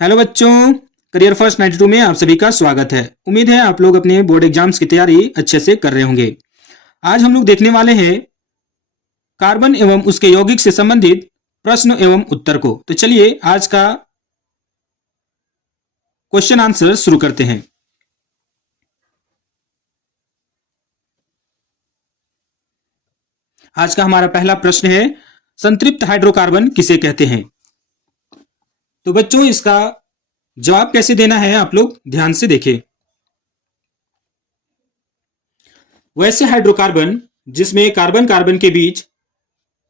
Hello बच्चों, career first 92 में आप सभी का स्वागत है। उम्मीद है आप लोग अपने बोर्ड एग्जाम्स की तैयारी अच्छे से कर रहे होंगे। आज हम लोग देखने वाले हैं कार्बन एवं उसके यौगिक से संबंधित प्रश्न एवं उत्तर को। तो चलिए आज का क्वेश्चन आंसर शुरू करते हैं। आज का हमारा पहला प्रश्न है, संतृप्त हाइड्रोकार्बन किसे कहते हैं? तो बच्चों इसका जवाब कैसे देना है आप लोग ध्यान से देखें। वैसे हाइड्रोकार्बन जिसमें कार्बन कार्बन के बीच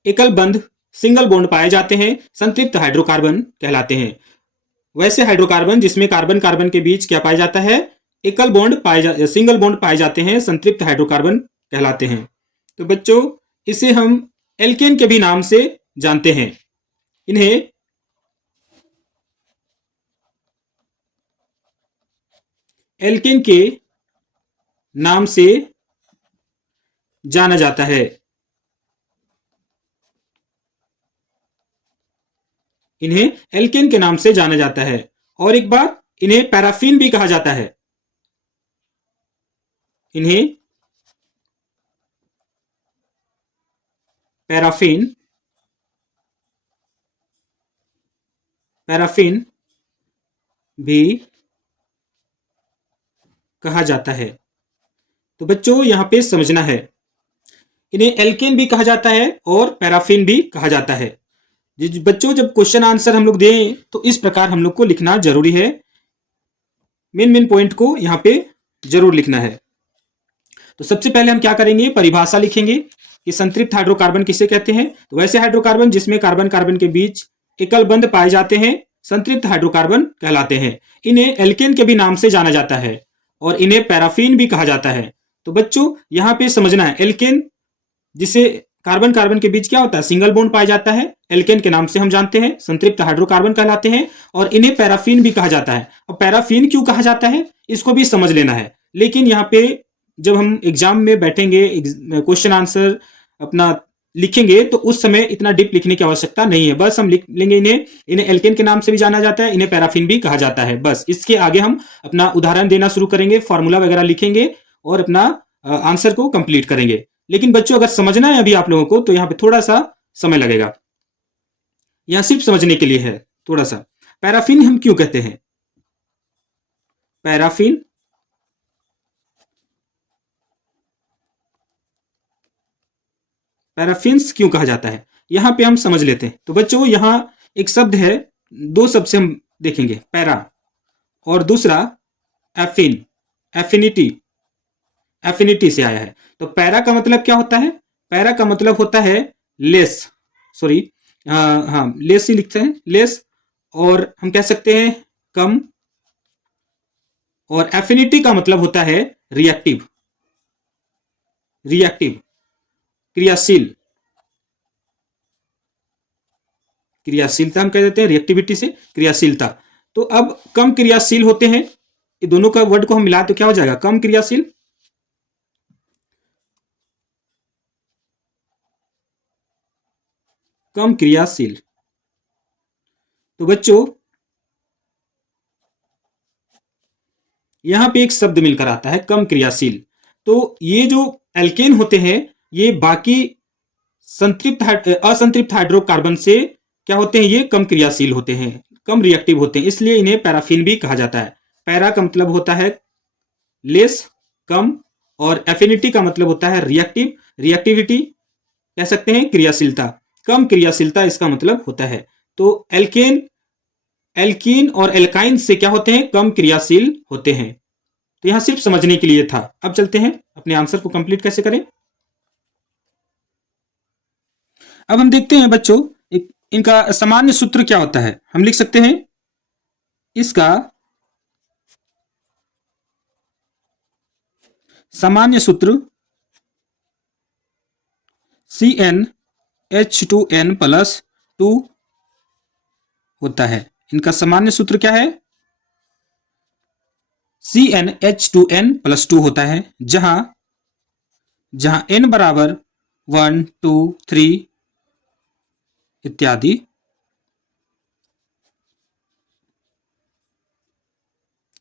एकल बंध सिंगल बॉन्ड पाए जाते हैं संतृप्त हाइड्रोकार्बन कहलाते हैं। वैसे हाइड्रोकार्बन जिसमें कार्बन कार्बन के बीच क्या पाया जाता है, एकल बॉन्ड सिंगल बॉन्ड पाए जाते हैं संतृप्त हाइड्रोकार्बन कहलाते हैं। तो बच्चों इसे हम एल्केन के भी नाम से जानते हैं। इन्हें एल्केन के नाम से जाना जाता है। इन्हें एल्केन के नाम से जाना जाता है। और एक बात, इन्हें पैराफिन भी कहा जाता है। इन्हें पैराफिन पैराफिन भी कहा जाता है। तो बच्चों यहां पे समझना है, इन्हें एल्केन भी कहा जाता है और पैराफिन भी कहा जाता है। बच्चों जब क्वेश्चन आंसर हम लोग दें तो इस प्रकार हम लोग को लिखना जरूरी है। मेन मेन पॉइंट को यहां पे जरूर लिखना है। तो सबसे पहले हम क्या करेंगे, परिभाषा लिखेंगे कि संतृप्त हाइड्रोकार्बन किसे कहते हैं। तो वैसे हाइड्रोकार्बन जिसमें कार्बन कार्बन के बीच एकल बंध पाए जाते हैं संतृप्त हाइड्रोकार्बन कहलाते हैं। इन्हें एल्केन के भी नाम से जाना जाता है और इन्हें पैराफिन भी कहा जाता है। तो बच्चों यहां पे समझना है, एल्केन जिसे कार्बन कार्बन के बीच क्या होता है, सिंगल बॉन्ड पाया जाता है, एल्केन के नाम से हम जानते हैं, संतृप्त हाइड्रोकार्बन कहलाते हैं। और इन्हें पैराफिन भी कहा जाता है। अब पैराफिन क्यों कहा जाता है इसको भी समझ लेना है। लेकिन यहाँ पे जब हम एग्जाम में बैठेंगे, क्वेश्चन आंसर अपना लिखेंगे तो उस समय इतना डीप लिखने की आवश्यकता नहीं है। बस हम लिख लेंगे इन्हें एल्केन के नाम से भी जाना जाता है, इन्हें पैराफिन भी कहा जाता है। बस इसके आगे हम अपना उदाहरण देना शुरू करेंगे, फॉर्मूला वगैरह लिखेंगे और अपना आंसर को कंप्लीट करेंगे। लेकिन बच्चों अगर समझना है अभी आप लोगों को तो यहाँ पे थोड़ा सा समय लगेगा। यहां सिर्फ समझने के लिए है थोड़ा सा। पैराफिन हम क्यों कहते हैं, पैराफिन पैराफिन्स क्यों कहा जाता है, यहां पे हम समझ लेते हैं। तो बच्चों यहां एक शब्द है, दो शब्द से हम देखेंगे, पैरा और दूसरा एफिन, एफिनिटी, एफिनिटी से आया है। तो पैरा का मतलब क्या होता है, पैरा का मतलब होता है लेस, सॉरी हाँ लेस ही लिखते हैं, लेस। और हम कह सकते हैं कम। और एफिनिटी का मतलब होता है रिएक्टिव, रिएक्टिव क्रियाशील, क्रियाशीलता हम कह देते हैं रिएक्टिविटी से क्रियाशीलता। तो अब कम क्रियाशील होते हैं, ये दोनों का वर्ड को हम मिला तो क्या हो जाएगा, कम क्रियाशील। कम क्रियाशील। तो बच्चों यहां पे एक शब्द मिलकर आता है कम क्रियाशील। तो ये जो एल्केन होते हैं ये बाकी असंतृप्त हाइड्रोकार्बन से क्या होते हैं, ये कम क्रियाशील होते हैं, कम रिएक्टिव होते हैं, इसलिए इन्हें पैराफिन भी कहा जाता है। पैरा का मतलब होता है लेस, कम, और एफिनिटी का मतलब होता है रिएक्टिव, रिएक्टिविटी कह सकते हैं क्रियाशीलता, कम क्रियाशीलता इसका मतलब होता है। तो एल्केन, एल्कीन और एल्काइन से क्या होते हैं, कम क्रियाशील होते हैं। तो यहां सिर्फ समझने के लिए था। अब चलते हैं अपने आंसर को कंप्लीट कैसे करें। अब हम देखते हैं बच्चों इनका सामान्य सूत्र क्या होता है। हम लिख सकते हैं इसका सामान्य सूत्र CnH2n+2 होता है। इनका सामान्य सूत्र क्या है, CnH2n+2 होता है, जहां जहां n बराबर 1 2 3 इत्यादि,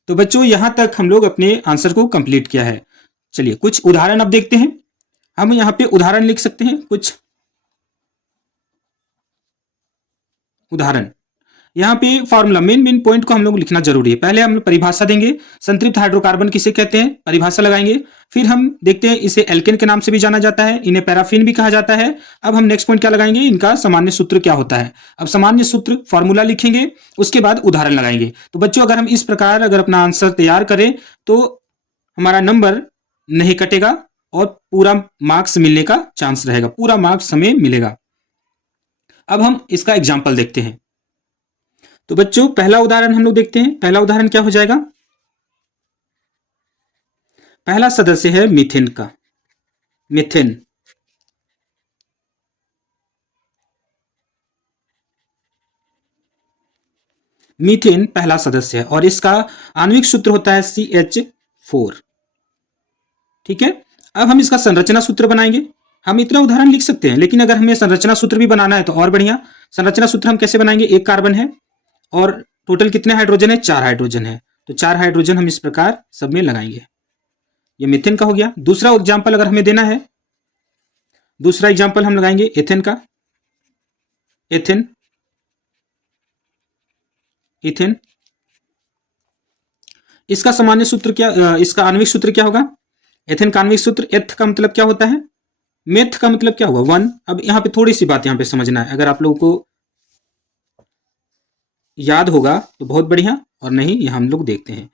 तो बच्चों यहां तक हम लोग अपने आंसर को कंप्लीट किया है। चलिए कुछ उदाहरण अब देखते हैं। हम यहाँ पे उदाहरण लिख सकते हैं, कुछ उदाहरण। यहाँ पे फॉर्मूला मेन पॉइंट को हम लोग लिखना जरूरी है। पहले हम लोग परिभाषा देंगे, संतृप्त हाइड्रोकार्बन किसे कहते हैं, परिभाषा लगाएंगे। फिर हम देखते हैं इसे एल्केन के नाम से भी जाना जाता है, इन्हें पैराफिन भी कहा जाता है। अब हम नेक्स्ट पॉइंट क्या लगाएंगे, इनका सामान्य सूत्र क्या होता है। अब सामान्य सूत्र फॉर्मूला लिखेंगे, उसके बाद उदाहरण लगाएंगे। तो बच्चों अगर हम इस प्रकार अगर अपना आंसर तैयार करें तो हमारा नंबर नहीं कटेगा और पूरा मार्क्स मिलने का चांस रहेगा, पूरा मार्क्स हमें मिलेगा। अब हम इसका एग्जाम्पल देखते हैं। तो बच्चों पहला उदाहरण हम लोग देखते हैं। पहला उदाहरण क्या हो जाएगा, पहला सदस्य है मीथेन का, मीथेन। मीथेन पहला सदस्य है और इसका आणविक सूत्र होता है CH4। ठीक है, अब हम इसका संरचना सूत्र बनाएंगे। हम इतना उदाहरण लिख सकते हैं, लेकिन अगर हमें संरचना सूत्र भी बनाना है तो और बढ़िया। संरचना सूत्र हम कैसे बनाएंगे, एक कार्बन है और टोटल कितने हाइड्रोजन है, 4 हाइड्रोजन है। तो 4 हाइड्रोजन हम इस प्रकार सब में लगाएंगे। ये मीथेन का हो गया। दूसरा एग्जाम्पल अगर हमें देना है, दूसरा एग्जाम्पल हम लगाएंगे एथेन का, एथेन, इथेन। इसका सामान्य सूत्र क्या, इसका आणविक सूत्र क्या होगा, एथेन का आणविक सूत्र, एथ का मतलब क्या होता है, मेथ का मतलब क्या हुआ, 1। अब यहाँ पे थोड़ी सी बात यहाँ पे समझना है, अगर आप लोगों को याद होगा तो बहुत बढ़िया, और नहीं यहाँ हम लोग देखते हैं।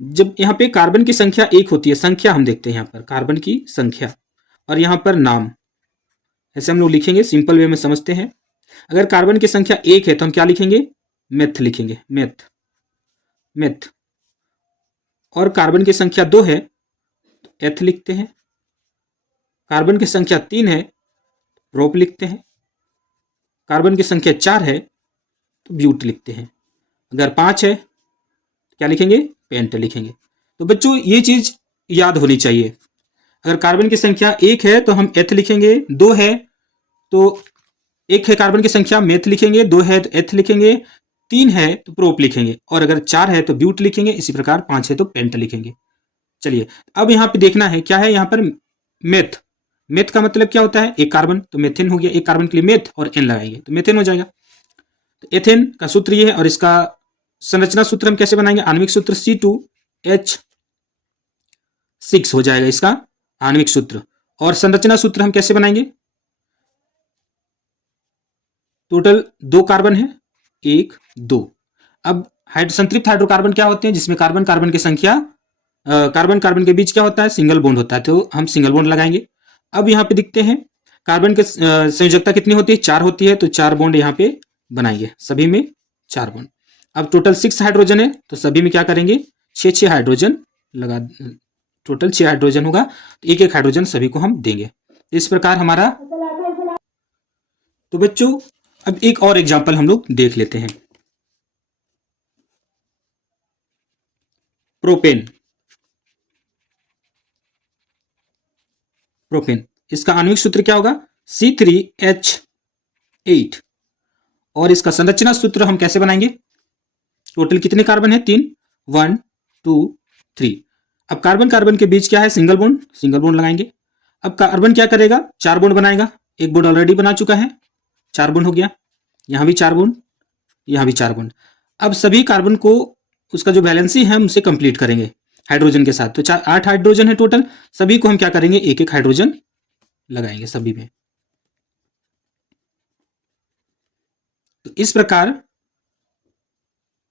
जब यहाँ पे कार्बन की संख्या 1 होती है, संख्या हम देखते हैं यहाँ पर कार्बन की संख्या, और यहाँ पर नाम, ऐसे हम लोग लिखेंगे, सिंपल वे में समझते हैं। अगर कार्बन की संख्या 1 है तो हम क्या लिखेंगे, मेथ लिखेंगे, मेथ, मेथ। और कार्बन की संख्या 2 है तो एथ लिखते हैं। कार्बन की संख्या 3 है प्रोप लिखते हैं। कार्बन की संख्या 4 है तो ब्यूट लिखते हैं। अगर 5 है तो क्या लिखेंगे, पेंट लिखेंगे। तो बच्चों ये चीज याद होनी चाहिए। अगर कार्बन की संख्या 1 है तो हम एथ लिखेंगे, 2 है तो 1 है कार्बन की संख्या, मेथ लिखेंगे, 2 है तो एथ लिखेंगे, 3 है तो प्रोप लिखेंगे, और अगर 4 है तो ब्यूट लिखेंगे, इसी प्रकार 5 है तो पेंट लिखेंगे। चलिए अब यहाँ पे देखना है क्या है, यहाँ पर मेथ। मेथ का मतलब क्या होता है, एक कार्बन, तो मेथेन हो गया। एक कार्बन के लिए मेथ और एन लगाएंगे तो मेथेन हो जाएगा। तो एथेन का सूत्र ये है, और इसका संरचना सूत्र हम कैसे बनाएंगे, आणविक सूत्र C2H6 हो जाएगा इसका आणविक सूत्र। और संरचना सूत्र हम कैसे बनाएंगे, टोटल 2 कार्बन है, 1 2। अब संतृप्त हाइड्रोकार्बन क्या होते हैं, जिसमें कार्बन कार्बन की संख्या, कार्बन कार्बन के बीच क्या होता है, सिंगल बॉन्ड होता है, तो हम सिंगल बॉन्ड लगाएंगे। अब यहाँ पे दिखते हैं कार्बन के संयोजकता कितनी होती है, 4 होती है, तो 4 बॉन्ड यहाँ पे बनाएंगे, सभी में 4 बॉन्ड। अब टोटल 6 हाइड्रोजन है तो सभी में क्या करेंगे, 6 हाइड्रोजन लगा, टोटल 6 हाइड्रोजन होगा तो एक हाइड्रोजन सभी को हम देंगे। इस प्रकार हमारा। तो बच्चों अब एक और एग्जाम्पल हम लोग देख लेते हैं, प्रोपेन। प्रोपेन, इसका आणविक सूत्र क्या होगा, C3H8। और इसका संरचना सूत्र हम कैसे बनाएंगे, टोटल कितने कार्बन है, 3, 1 2 3। अब कार्बन कार्बन के बीच क्या है, सिंगल बॉन्ड, सिंगल बॉन्ड लगाएंगे। अब कार्बन क्या करेगा, 4 बॉन्ड बनाएगा, एक बॉन्ड ऑलरेडी बना चुका है, 4 बॉन्ड हो गया, यहां भी 4 बॉन्ड, यहां भी 4 बॉन्ड। अब सभी कार्बन को उसका जो वैलेंसी है उसे कंप्लीट करेंगे हाइड्रोजन के साथ, तो 8 हाइड्रोजन है टोटल, सभी को हम क्या करेंगे, एक एक हाइड्रोजन लगाएंगे सभी में। तो इस प्रकार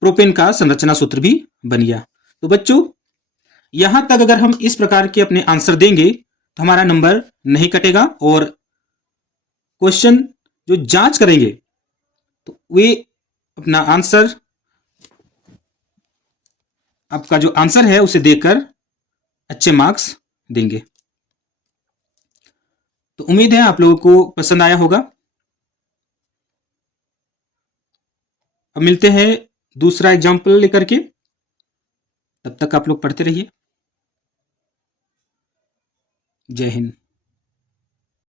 प्रोपेन का संरचना सूत्र भी बन गया। तो बच्चों यहां तक अगर हम इस प्रकार के अपने आंसर देंगे तो हमारा नंबर नहीं कटेगा, और क्वेश्चन जो जांच करेंगे तो वे अपना आंसर, आपका जो आंसर है उसे देखकर अच्छे मार्क्स देंगे। तो उम्मीद है आप लोगों को पसंद आया होगा। अब मिलते हैं दूसरा एग्जाम्पल लेकर के, तब तक आप लोग पढ़ते रहिए। जय हिंद।